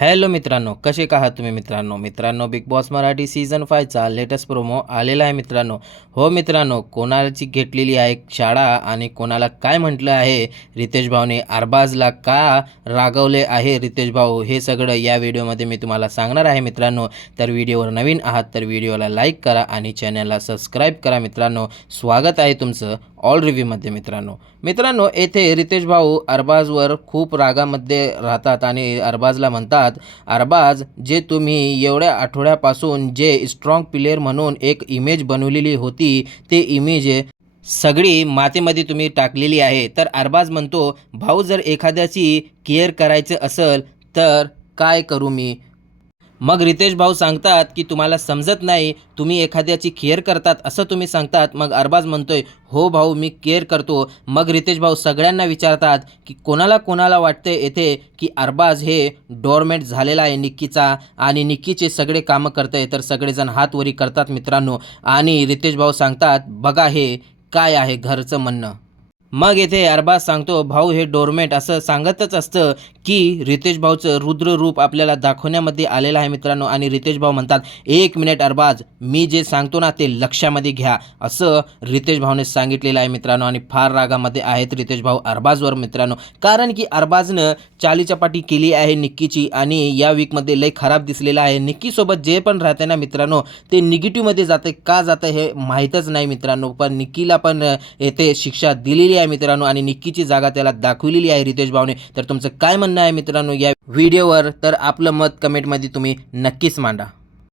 Hello मित्रांनो, कसे का आहात तुम्ही मित्रांनो बिग बॉस मराठी सीझन 5चा लेटेस्ट प्रोमो आलेला आहे मित्रांनो. हो मित्रांनो, कोणाची घेतलेली आहे शाळा आणि कोणाला काय म्हटलं आहे रितेश भाऊने, अरबाजला का रागवले आहे रितेश भाऊ, हे सगळं या व्हिडिओमध्ये मी तुम्हाला सांगणार आहे मित्रांनो. तर व्हिडिओवर नवीन आहात तर व्हिडिओला लाईक करा आणि चॅनलला सबस्क्राईब करा मित्रांनो. स्वागत आहे तुमचं ऑल रिव्ह्यूमध्ये मित्रांनो येथे रितेश भाऊ अरबाजवर खूप रागामध्ये राहतात आणि अरबाजला म्हणतात, अरबाज जे तुम्ही एवढ्या आठवड्यापासून जे स्ट्रॉंग प्लेयर म्हणून एक इमेज बनवलेली होती ते इमेज सगळी मातीमध्ये तुम्ही टाकलेली आहे. तर अरबाज म्हणतो, भाऊ जर एखाद्याची केअर करायचं असेल तर काय करू मी. मग रितेश भाऊ सांगतात की तुम्हाला समजत नाही, तुम्ही एखाद्याची केअर करतात असं तुम्ही सांगतात. मग अरबाज म्हणतोय, हो भाऊ मी केअर करतो. मग रितेश भाऊ सगळ्यांना विचारतात की कोणाला वाटते येथे की अरबाज हे डोरमेट झालेला आहे निक्कीचा आणि निक्कीचे सगळे कामं करतंय. तर सगळेजण हात वरी करतात मित्रांनो आणि रितेश भाऊ सांगतात, बघा हे काय आहे घरचं म्हणणं. मग येथे अरबाज सांगतो, भाऊ हे डोरमेट असं सांगतच असतं की रितेश भाऊचं रुद्र रूप आपल्याला दाखवण्यामध्ये आलेलं आहे मित्रांनो. आणि रितेश भाऊ म्हणतात, एक मिनिट अरबाज, मी जे सांगतो ना ते लक्षामध्ये घ्या, असं रितेश भाऊने सांगितलेलं आहे मित्रांनो. आणि फार रागामध्ये आहेत रितेश भाऊ अरबाजवर मित्रांनो, कारण की अरबाजनं चालीचपाटी केली आहे निक्कीची आणि या वीकमध्ये लय खराब दिसलेलं आहे. निक्कीसोबत जे पण राहते ना मित्रांनो ते निगेटिव्हमध्ये जाते, का जातं हे माहीतच नाही मित्रांनो. पण निक्कीला पण येथे शिक्षा दिलेली आहे मित्रांनो आणि निक्कीची जागा त्याला दाखवलेली आहे रितेश भाऊने. तर तुमचं काय म्हणणं आहे मित्रांनो या व्हिडिओवर, तर आपलं मत कमेंटमध्ये तुम्ही नक्कीच मांडा.